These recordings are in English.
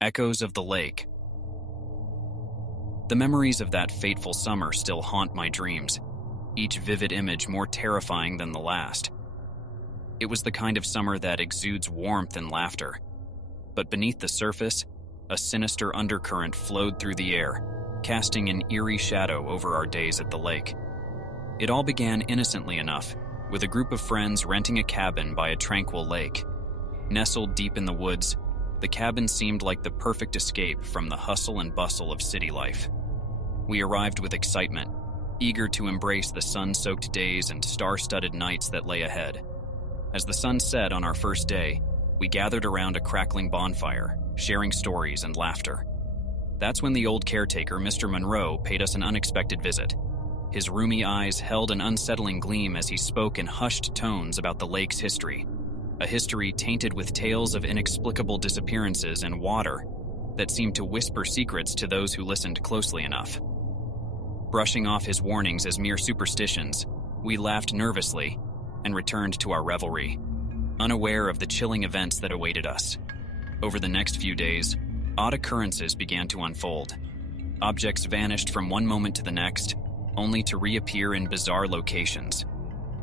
Echoes of the lake. The memories of that fateful summer still haunt my dreams, each vivid image more terrifying than the last. It was the kind of summer that exudes warmth and laughter. But beneath the surface, a sinister undercurrent flowed through the air, casting an eerie shadow over our days at the lake. It all began innocently enough, with a group of friends renting a cabin by a tranquil lake. Nestled deep in the woods, the cabin seemed like the perfect escape from the hustle and bustle of city life. We arrived with excitement, eager to embrace the sun-soaked days and star-studded nights that lay ahead. As the sun set on our first day, we gathered around a crackling bonfire, sharing stories and laughter. That's when the old caretaker, Mr. Monroe, paid us an unexpected visit. His rheumy eyes held an unsettling gleam as he spoke in hushed tones about the lake's history, a history tainted with tales of inexplicable disappearances and water that seemed to whisper secrets to those who listened closely enough. Brushing off his warnings as mere superstitions, we laughed nervously and returned to our revelry, unaware of the chilling events that awaited us. Over the next few days, odd occurrences began to unfold. Objects vanished from one moment to the next, only to reappear in bizarre locations.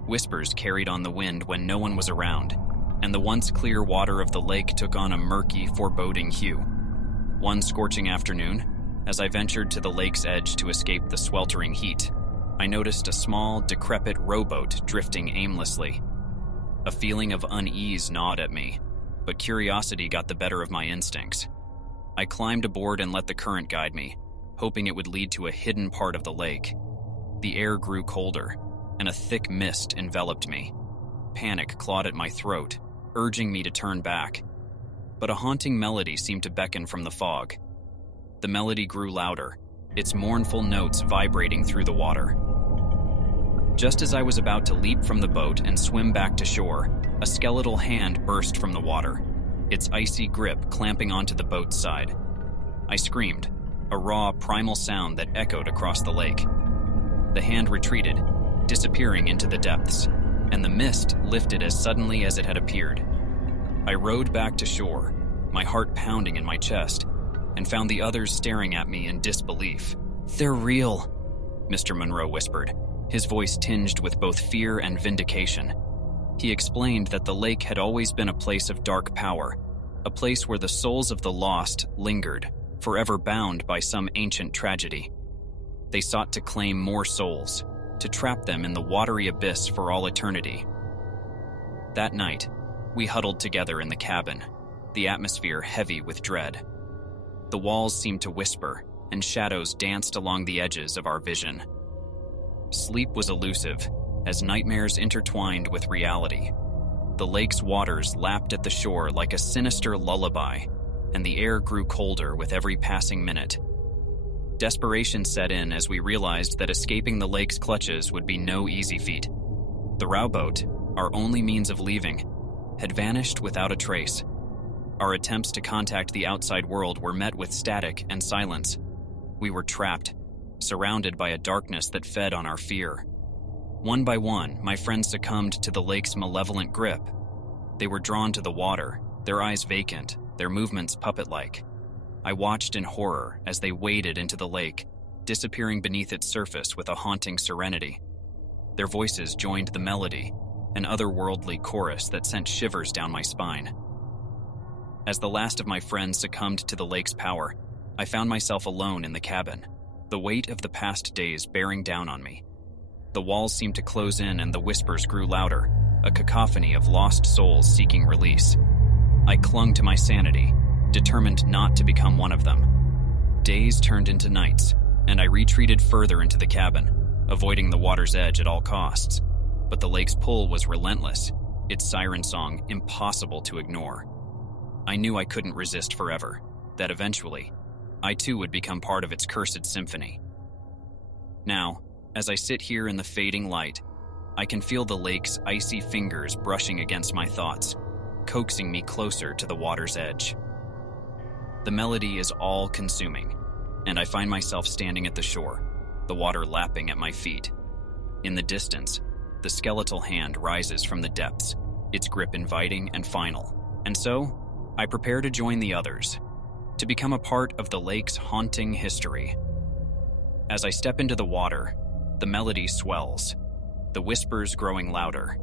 Whispers carried on the wind when no one was around, and the once clear water of the lake took on a murky, foreboding hue. One scorching afternoon, as I ventured to the lake's edge to escape the sweltering heat, I noticed a small, decrepit rowboat drifting aimlessly. A feeling of unease gnawed at me, but curiosity got the better of my instincts. I climbed aboard and let the current guide me, hoping it would lead to a hidden part of the lake. The air grew colder, and a thick mist enveloped me. Panic clawed at my throat, urging me to turn back. But a haunting melody seemed to beckon from the fog. The melody grew louder, its mournful notes vibrating through the water. Just as I was about to leap from the boat and swim back to shore, a skeletal hand burst from the water, its icy grip clamping onto the boat's side. I screamed, a raw, primal sound that echoed across the lake. The hand retreated, disappearing into the depths, and the mist lifted as suddenly as it had appeared. I rowed back to shore, my heart pounding in my chest, and found the others staring at me in disbelief. "They're real," Mr. Monroe whispered, his voice tinged with both fear and vindication. He explained that the lake had always been a place of dark power, a place where the souls of the lost lingered, forever bound by some ancient tragedy. They sought to claim more souls, to trap them in the watery abyss for all eternity. That night, we huddled together in the cabin, the atmosphere heavy with dread. The walls seemed to whisper, and shadows danced along the edges of our vision. Sleep was elusive, as nightmares intertwined with reality. The lake's waters lapped at the shore like a sinister lullaby, and the air grew colder with every passing minute. Desperation set in as we realized that escaping the lake's clutches would be no easy feat. The rowboat, our only means of leaving, had vanished without a trace. Our attempts to contact the outside world were met with static and silence. We were trapped, surrounded by a darkness that fed on our fear. One by one, my friends succumbed to the lake's malevolent grip. They were drawn to the water, their eyes vacant, their movements puppet-like. I watched in horror as they waded into the lake, disappearing beneath its surface with a haunting serenity. Their voices joined the melody, an otherworldly chorus that sent shivers down my spine. As the last of my friends succumbed to the lake's power, I found myself alone in the cabin, the weight of the past days bearing down on me. The walls seemed to close in and the whispers grew louder, a cacophony of lost souls seeking release. I clung to my sanity, determined not to become one of them. Days turned into nights, and I retreated further into the cabin, avoiding the water's edge at all costs. But the lake's pull was relentless, its siren song impossible to ignore. I knew I couldn't resist forever, that eventually, I too would become part of its cursed symphony. Now, as I sit here in the fading light, I can feel the lake's icy fingers brushing against my thoughts, coaxing me closer to the water's edge. The melody is all-consuming, and I find myself standing at the shore, the water lapping at my feet. In the distance, the skeletal hand rises from the depths, its grip inviting and final. And so, I prepare to join the others. to become a part of the lake's haunting history. As I step into the water, the melody swells, the whispers growing louder.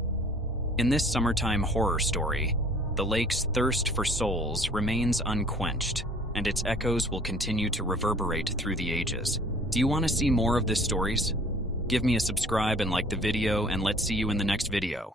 In this summertime horror story, the lake's thirst for souls remains unquenched, and its echoes will continue to reverberate through the ages. Do you want to see more of this stories? Give me a subscribe and like the video, and let's see you in the next video.